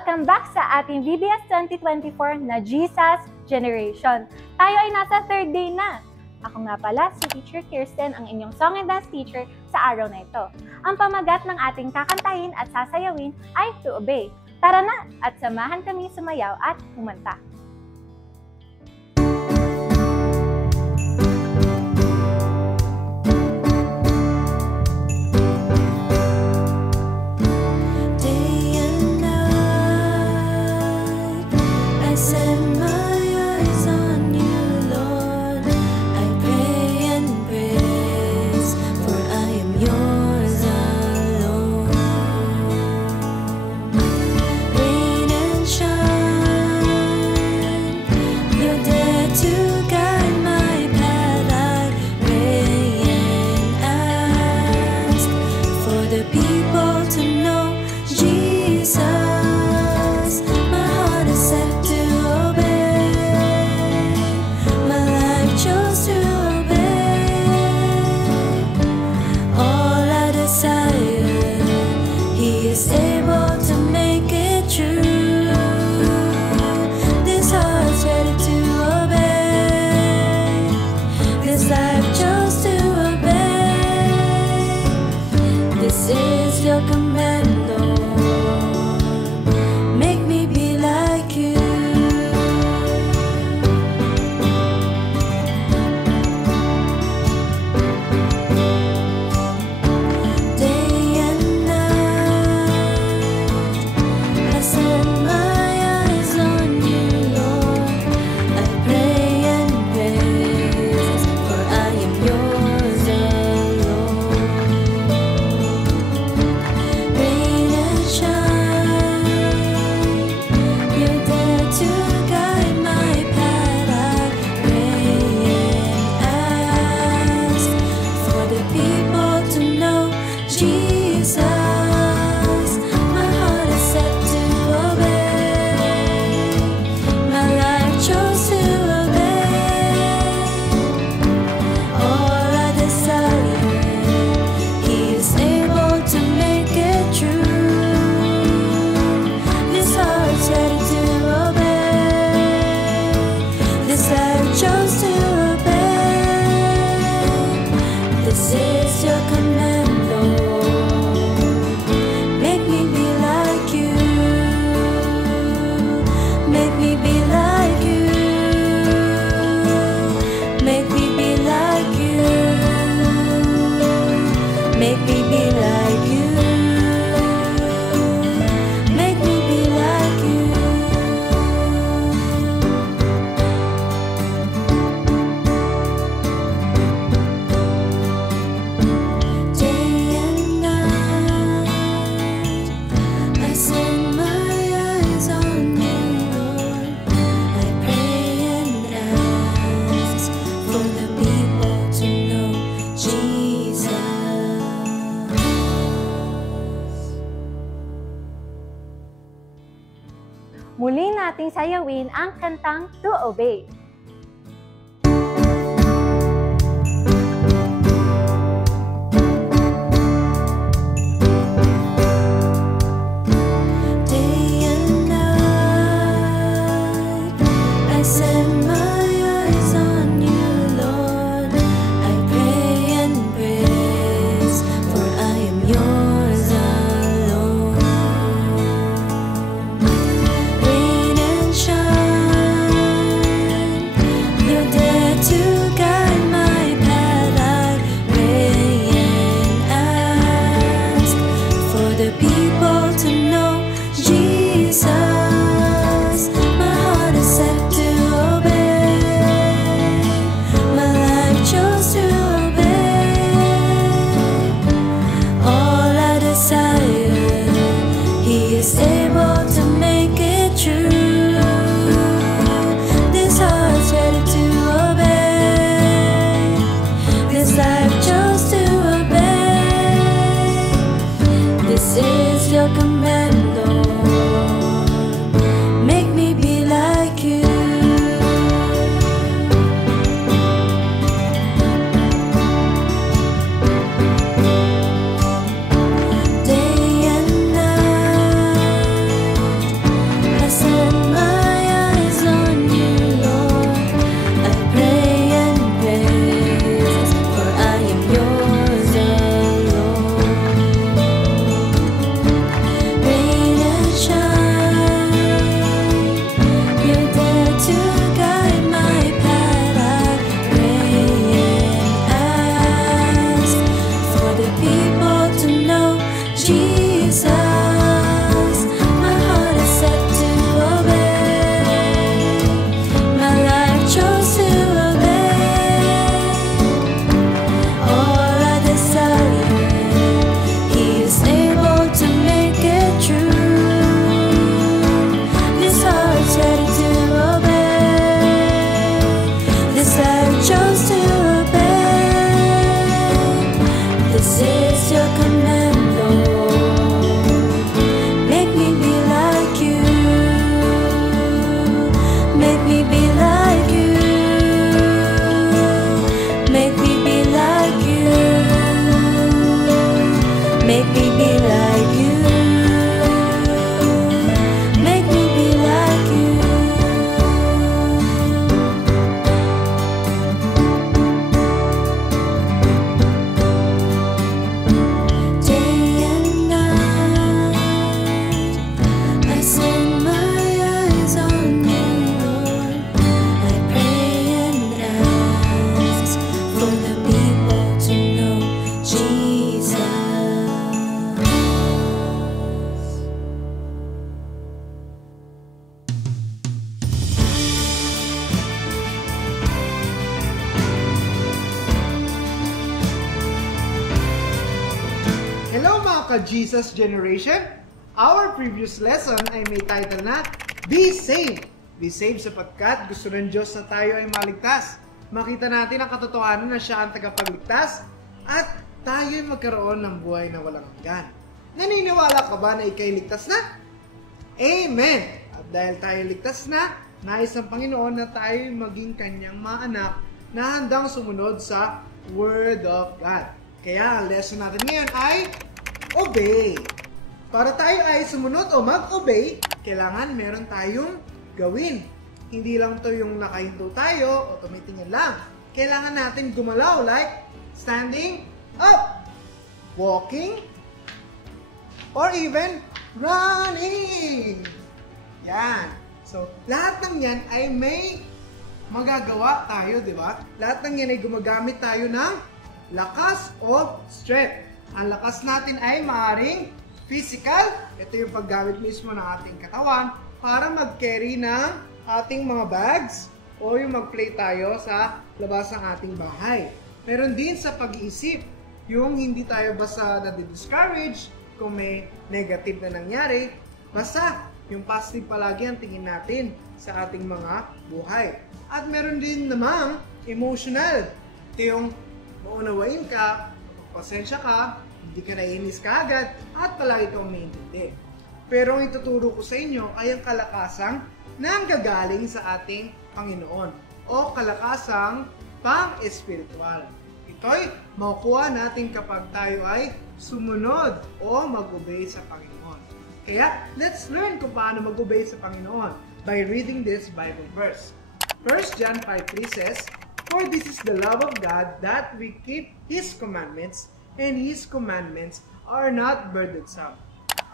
Welcome back sa ating VBS 2024 na Jesus Generation. Tayo ay nasa third day na. Ako nga pala si Teacher Kirsten, ang inyong song and dance teacher sa araw na ito. Ang pamagat ng ating kakantahin at sasayawin ay To Obey. Tara na at samahan kami sumayaw at kumanta. Muli nating sayawin ang kantang To Obey. Make me be like you. Make me be like you. Day and night, I set my eyes on you, Lord. I pray and ask for the people to know Jesus. Hello mga ka-Jesus Generation! Our previous lesson ay may title na Be Saved! Be saved sapagkat gusto ng Diyos na tayo ay maligtas. Makita natin ang katotohanan na siya ang tagapagligtas at tayo ay magkaroon ng buhay na walang hanggan. Naniniwala ka ba na ikay ligtas na? Amen! At dahil tayo ligtas na, nais ng Panginoon na tayo maging kanyang mga anak na handang sumunod sa Word of God. Kaya ang lesson natin ngayon ay obey. Para tayo ay sumunod o mag-obey, kailangan meron tayong gawin. Hindi lang to yung nakahinto tayo o tumitingin lang. Kailangan natin gumalaw like standing up, walking, or even running. Yan. So, lahat ng yan ay may magagawa tayo, di ba? Lahat ng yan ay gumagamit tayo ng lakas o strength. Ang lakas natin ay maaaring physical. Ito yung paggamit mismo ng ating katawan para mag-carry ng ating mga bags o yung mag-play tayo sa labas ng ating bahay. Meron din sa pag-iisip, yung hindi tayo basta nadi-discourage kung may negative na nangyari. Basta, yung positive palagi ang tingin natin sa ating mga buhay. At meron din namang emotional. Ito yung maunawain ka, pasensya ka, hindi ka naiinis ka agad, at palagi kang maintindihan. Pero ang ituturo ko sa inyo ay ang kalakasang nanggagaling sa ating Panginoon o kalakasang pang-espiritual. Ito'y makukuha natin kapag tayo ay sumunod o mag-obey sa Panginoon. Kaya, let's learn kung paano mag-obey sa Panginoon by reading this Bible verse. 1 John 5:3 says, "For this is the love of God, that we keep His commandments, and His commandments are not burdensome."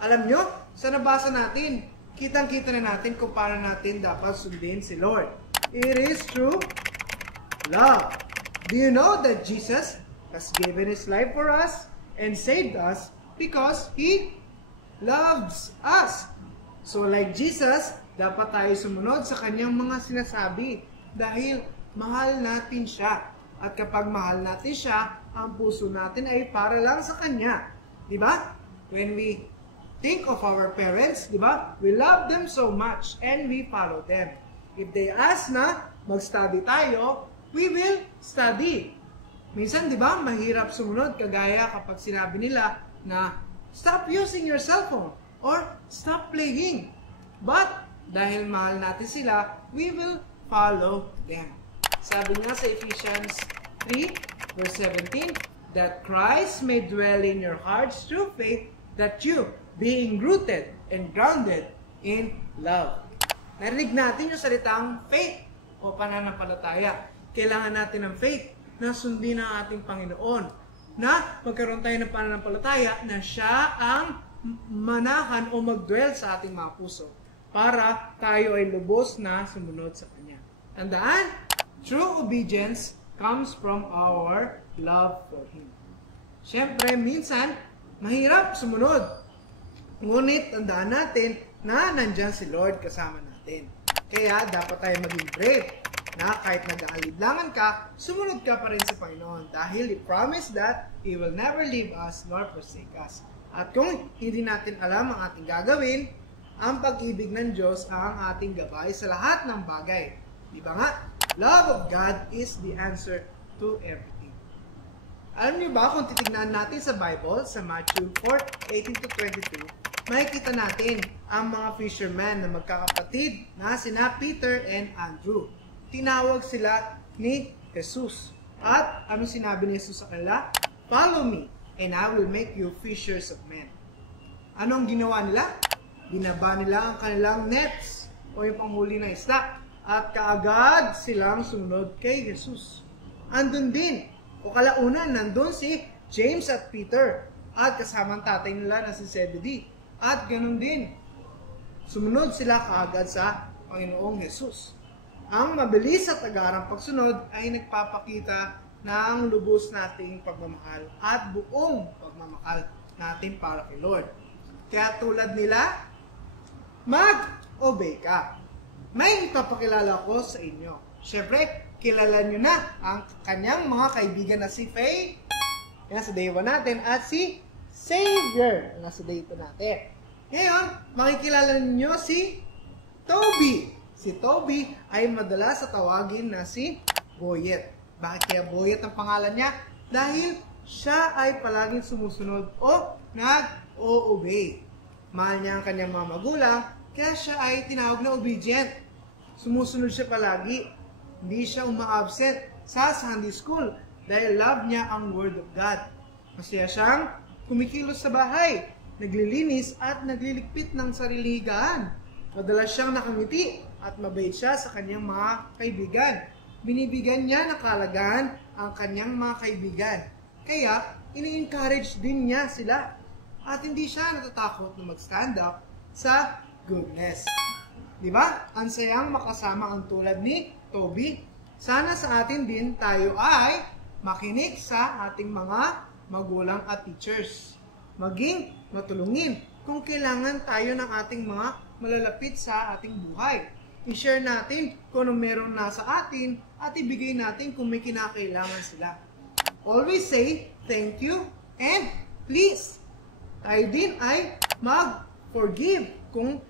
Alam nyo, sa nabasa natin, kitang-kita na natin kung paano natin dapat sundin si Lord. It is through love. Do you know that Jesus has given His life for us and saved us because He loves us? So like Jesus, dapat tayo sumunod sa Kanyang mga sinasabi dahil mahal natin siya. At kapag mahal natin siya, ang puso natin ay para lang sa Kanya. Diba? When we think of our parents, diba? We love them so much and we follow them. If they ask na mag-study tayo, we will study. Minsan, diba? Mahirap sumunod kagaya kapag sinabi nila na stop using your cellphone or stop playing. But, dahil mahal natin sila, we will follow them. Sabi nga sa Ephesians 3, verse 17, that Christ may dwell in your hearts through faith, that you, being rooted and grounded in love. Narinig natin yung salitang faith o pananampalataya. Kailangan natin ng faith na sundin ang ating Panginoon, na magkaroon tayo ng pananampalataya na siya ang manahan o mag-dwell sa ating mga puso para tayo ay lubos na sumunod sa Kanya. Tandaan, true obedience comes from our love for Him. Siyempre, minsan, mahirap sumunod. Ngunit, tandaan natin na nandyan si Lord kasama natin. Kaya, dapat tayo maging brave na kahit nag-aaliblangan ka, sumunod ka pa rin sa Panginoon dahil He promised that He will never leave us nor forsake us. At kung hindi natin alam ang ating gagawin, ang pag-ibig ng Diyos ang ating gabay sa lahat ng bagay. Di ba nga? Love of God is the answer to everything. Alam niyo ba kung titignan natin sa Bible, sa Matthew 4:18-22, makikita natin ang mga fishermen na magkakapatid na sina Peter and Andrew. Tinawag sila ni Jesus. At ano sinabi ni Jesus sa kanila? Follow me. and I will make you fishers of men. Anong ginawa nila? Binaba nila ang kanilang nets o yung panghuli ng isda at kaagad silang sumunod kay Jesus. Andun din, o kalaunan, nandun si James at Peter at kasamang tatay nila na si Zebedee. At ganun din, sumunod sila kaagad sa Panginoong Jesus. Ang mabilis at agarang pagsunod ay nagpapakita ng lubos nating pagmamahal at buong pagmamahal natin para kay Lord. Kaya tulad nila, mag-obey ka. May ipapakilala ko sa inyo. Siyempre, kilala nyo na ang kanyang mga kaibigan na si Faye, yan sa day 1 natin, at si Savior, nasa day 2 natin. Ngayon, makikilala niyo si Toby. Si Toby ay madalas sa tawagin na si Boyet. Bakit kaya Boyet ang pangalan niya? Dahil siya ay palaging sumusunod o nag-o-obey. Mahal niya ang kanyang mga magulang, kaya siya ay tinawag na obedient. Sumusunod siya palagi. Hindi siya uma-absent sa Sunday school dahil love niya ang Word of God. Masaya siyang kumikilos sa bahay, naglilinis at nagliligpit ng sarili higaan. Madalas siyang nakangiti at mabait siya sa kanyang mga kaibigan. Binibigyan niya ng kahalagahan ang kanyang mga kaibigan. Kaya, ini-encourage din niya sila. At hindi siya natatakot na mag-stand up sa goodness. Diba? Ang sayang makasama ang tulad ni Toby. Sana sa atin din tayo ay makinig sa ating mga magulang at teachers. Maging matulungin kung kailangan tayo ng ating mga malalapit sa ating buhay. I-share natin kung anong meron nasa atin at ibigay natin kung may kinakailangan sila. Always say thank you and please. Tayo din ay mag-forgive kung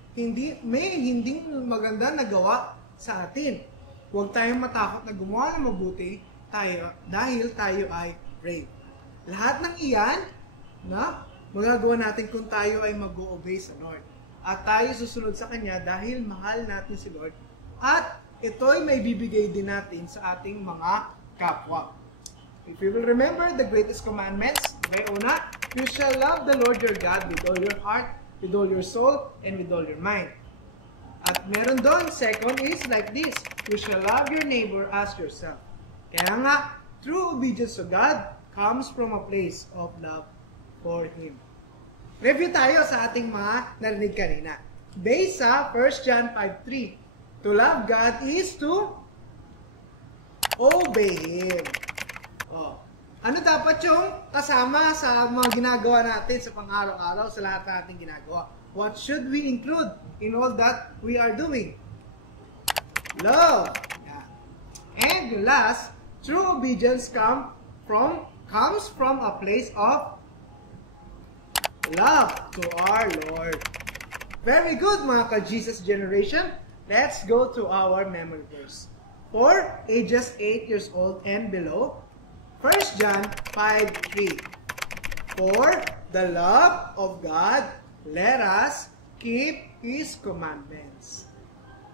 may hindi maganda nagawa sa atin. Huwag tayong matakot na gumawa ng mabuti dahil tayo ay brave. Lahat ng iyan na magagawa natin kung tayo ay mag-o-obey sa Lord. At tayo susunod sa Kanya dahil mahal natin si Lord. At ito'y may bibigay din natin sa ating mga kapwa. If you will remember the greatest commandments, una, you shall love the Lord your God with all your heart, with all your soul, and with all your mind. At meron doon, second is like this, you shall love your neighbor as yourself. Kaya nga, true obedience to God comes from a place of love for Him. Review tayo sa ating mga narinig kanina. Based sa 1 John 5:3, to love God is to obey Him. Ano dapat yung kasama sa mga ginagawa natin sa pang-araw-araw, sa lahat ng ating ginagawa? What should we include in all that we are doing? Love. Yeah. And the last, true obedience comes from a place of love to our Lord. Very good, mga ka-Jesus generation. Let's go to our memory verse. For ages 8 years old and below, 1 John 5:3. For the love of God, let us keep His commandments.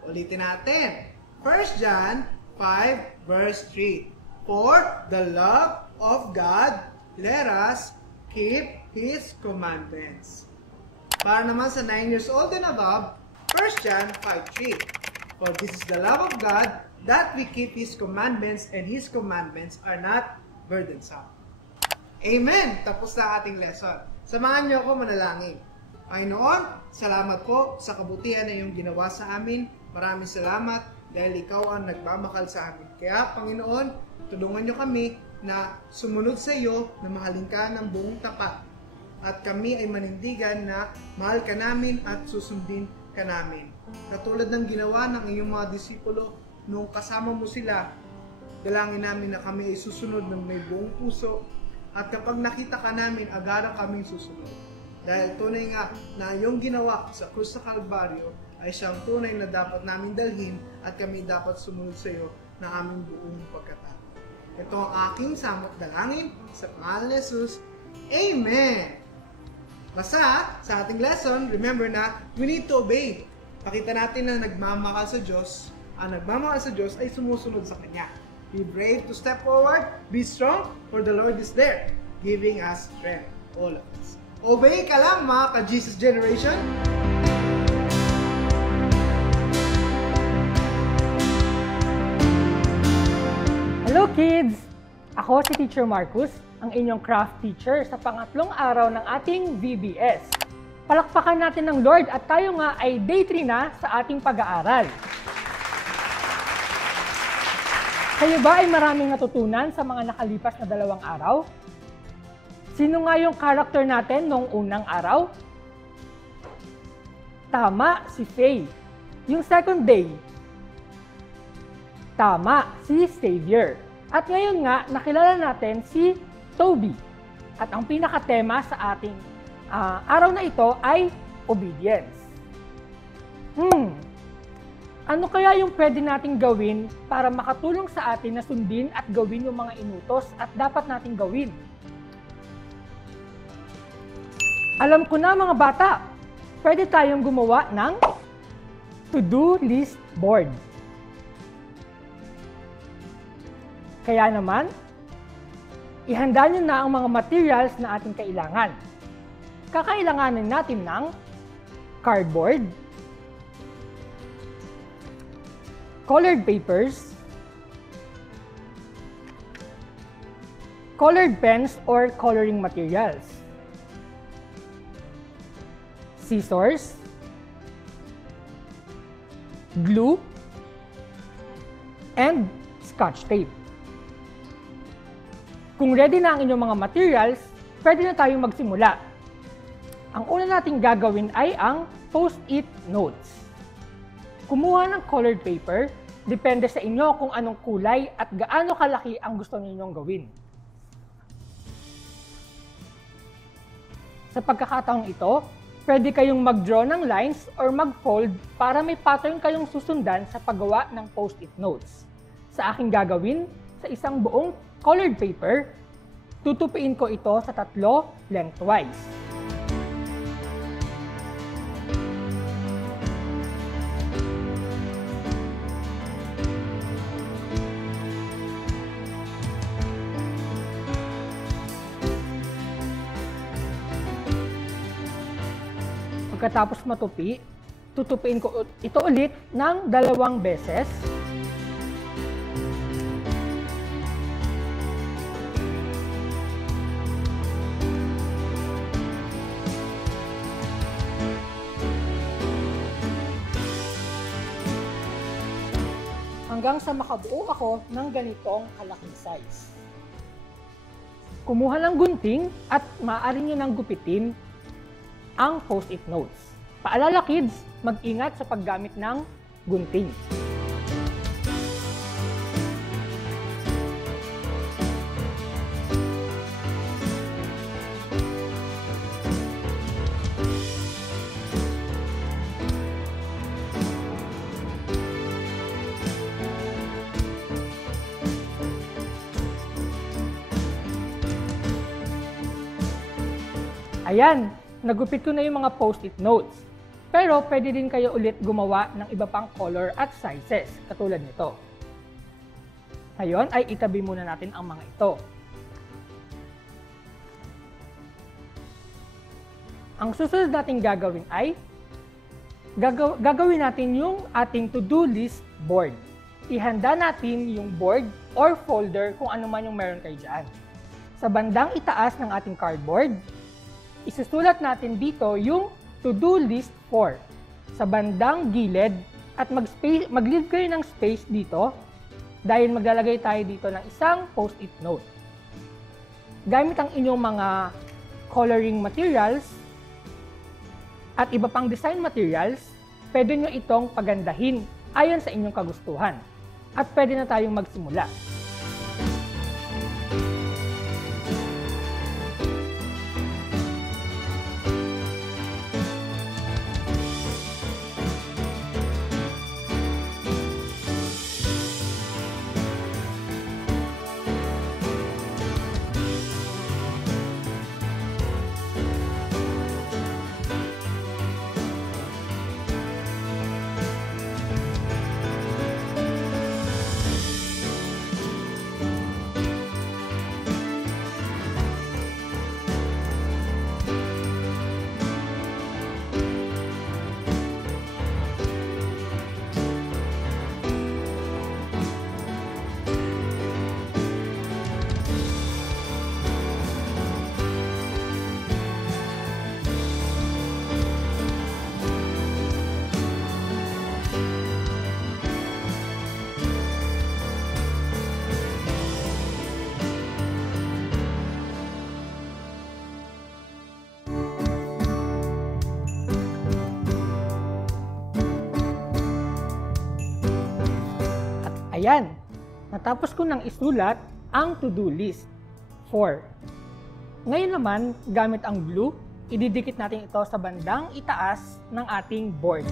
Ulitin natin. 1 John 5 verse 3. For the love of God, let us keep His commandments. Para naman sa 9 years old and above, 1 John 5:3. For this is the love of God, that we keep His commandments, and His commandments are not burdensome. Amen! Tapos na ating lesson. Samahan niyo ako manalangin. Panginoon, salamat po sa kabutihan na iyong ginawa sa amin. Maraming salamat dahil ikaw ang nagmamakal sa amin. Kaya, Panginoon, tulungan niyo kami na sumunod sa iyo, na mahalin ka ng buong tapat. At kami ay manindigan na mahal ka namin at susundin ka namin. Katulad ng ginawa ng iyong mga disipulo, nung kasama mo sila, dalangin namin na kami ay susunod ng may buong puso, at kapag nakita ka namin, agarang kaming susunod. Dahil tunay nga na yung ginawa sa krus sa Kalbaryo ay siyang tunay na dapat namin dalhin at kami dapat sumunod sa iyo ng aming buong pagkatao. Ito ang aking samot dalangin sa pangalan ni Jesus. Amen! Basta, sa ating lesson, remember na we need to obey. Pakita natin na nagmamahal sa Diyos. Ang nagmamahal sa Diyos ay sumusunod sa Kanya. Be brave to step forward. Be strong, for the Lord is there. giving us strength, all of us. Obey ka lang mga ka-Jesus Generation! Hello kids! Ako si Teacher Marcus, ang inyong craft teacher sa pangatlong araw ng ating VBS. Palakpakan natin ng Lord at tayo nga ay day 3 na sa ating pag-aaral. Kayo ba ay maraming natutunan sa mga nakalipas na 2 araw? Sino nga yung character natin noong unang araw? Tama, si Faye. Yung second day, tama, si Xavier. At ngayon nga, nakilala natin si Toby. At ang pinakatema sa ating araw na ito ay obedience. Ano kaya yung pwede nating gawin para makatulong sa atin na sundin at gawin yung mga inutos at dapat nating gawin? Alam ko na mga bata, pwede tayong gumawa ng to-do list board. Kaya naman, ihanda nyo na ang mga materials na ating kailangan. Kakailanganin natin ng cardboard, colored papers, colored pens or coloring materials, scissors, glue, and scotch tape. Kung ready na ang inyong mga materials, pwede na tayong magsimula. Ang una nating gagawin ay ang post-it notes. Kumuha ng colored paper, depende sa inyo kung anong kulay at gaano kalaki ang gusto ninyong gawin. Sa pagkakataong ito, pwede kayong mag-draw ng lines or mag-fold para may pattern kayong susundan sa paggawa ng post-it notes. Sa aking gagawin, sa isang buong colored paper, tutupiin ko ito sa 3 lengthwise. Pagkatapos matupi, tutupiin ko ito ulit ng 2 beses. Hanggang sa makabuo ako ng ganitong kalaking size. Kumuha ng gunting at maaari nyo nang gupitin ang post-it notes. Paalala kids, mag-ingat sa paggamit ng gunting. Ayan, nagupit ko na yung mga post-it notes. Pero pwede din kayo ulit gumawa ng iba pang color at sizes, katulad nito. Ngayon ay itabi muna natin ang mga ito. Ang susunod natin gagawin ay gagawin natin yung ating to-do list board. Ihanda natin yung board or folder kung ano man yung meron kayo dyan. Sa bandang itaas ng ating cardboard, isusulat natin dito yung to-do list for. Sa bandang gilid at mag-leave kayo ng space dito dahil maglalagay tayo dito ng isang post-it note. Gamit ang inyong mga coloring materials at iba pang design materials, pwede nyo itong pagandahin ayon sa inyong kagustuhan. At pwede na tayong magsimula. Ayan, natapos ko nang isulat ang to-do list. 4. Ngayon naman, gamit ang glue, ididikit natin ito sa bandang itaas ng ating board.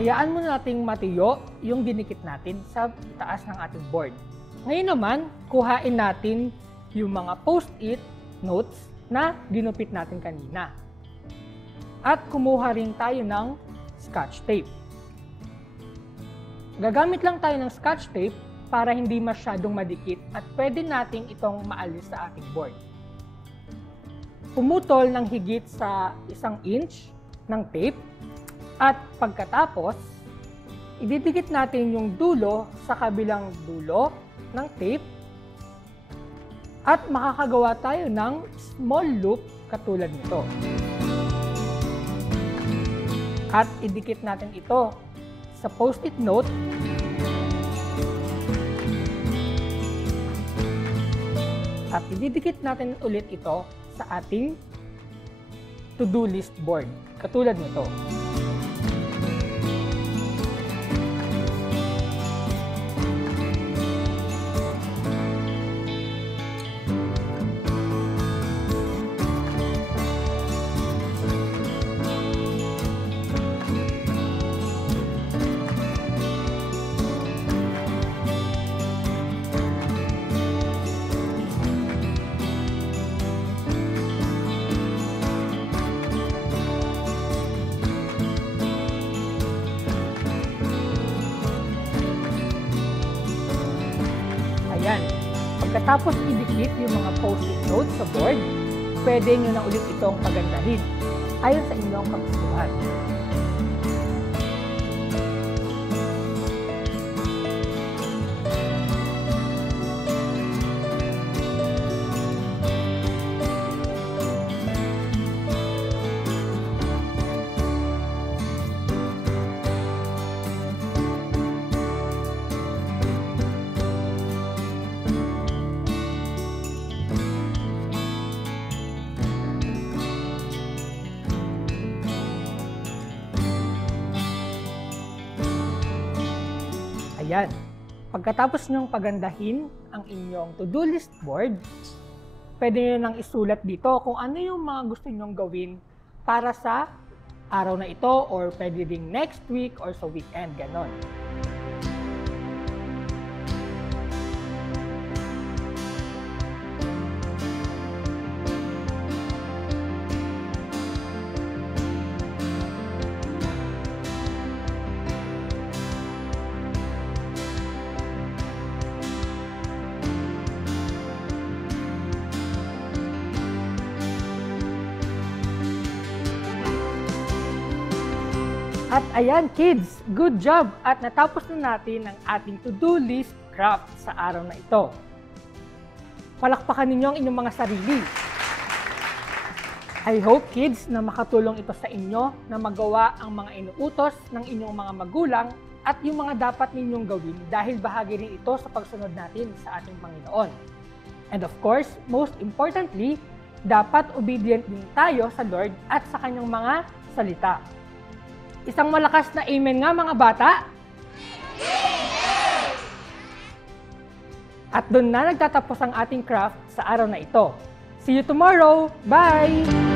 Hayaan muna nating matuyo yung dinikit natin sa itaas ng ating board. Ngayon naman, kuhain natin yung mga post-it notes na dinupit natin kanina. At kumuha rin tayo ng scotch tape. Gagamit lang tayo ng scotch tape para hindi masyadong madikit at pwede nating itong maalis sa ating board. Pumutol ng higit sa 1 inch ng tape. At pagkatapos, ididikit natin yung dulo sa kabilang dulo ng tape at makakagawa tayo ng small loop katulad nito. At idikit natin ito sa post-it note at ididikit natin ulit ito sa ating to-do list board katulad nito. Ayan. Pagkatapos idikit yung mga post-it notes sa board, pwede nyo na ulit itong pagandahin ayon sa inyong kagustuhan. Ayan. Pagkatapos nyong pagandahin ang inyong to-do list board, pwede nyo nang isulat dito kung ano yung mga gusto nyong gawin para sa araw na ito or pwede ding next week or sa weekend, ganon. At ayan kids, good job! At natapos na natin ang ating to-do list craft sa araw na ito. Palakpakan ninyo ang inyong mga sarili. I hope kids na makatulong ito sa inyo na magawa ang mga inuutos ng inyong mga magulang at yung mga dapat ninyong gawin dahil bahagi rin ito sa pagsunod natin sa ating Panginoon. And of course, most importantly, dapat obedient din tayo sa Lord at sa kanyang mga salita. Isang malakas na amen nga mga bata. At doon na nagtatapos ang ating craft sa araw na ito. See you tomorrow! Bye!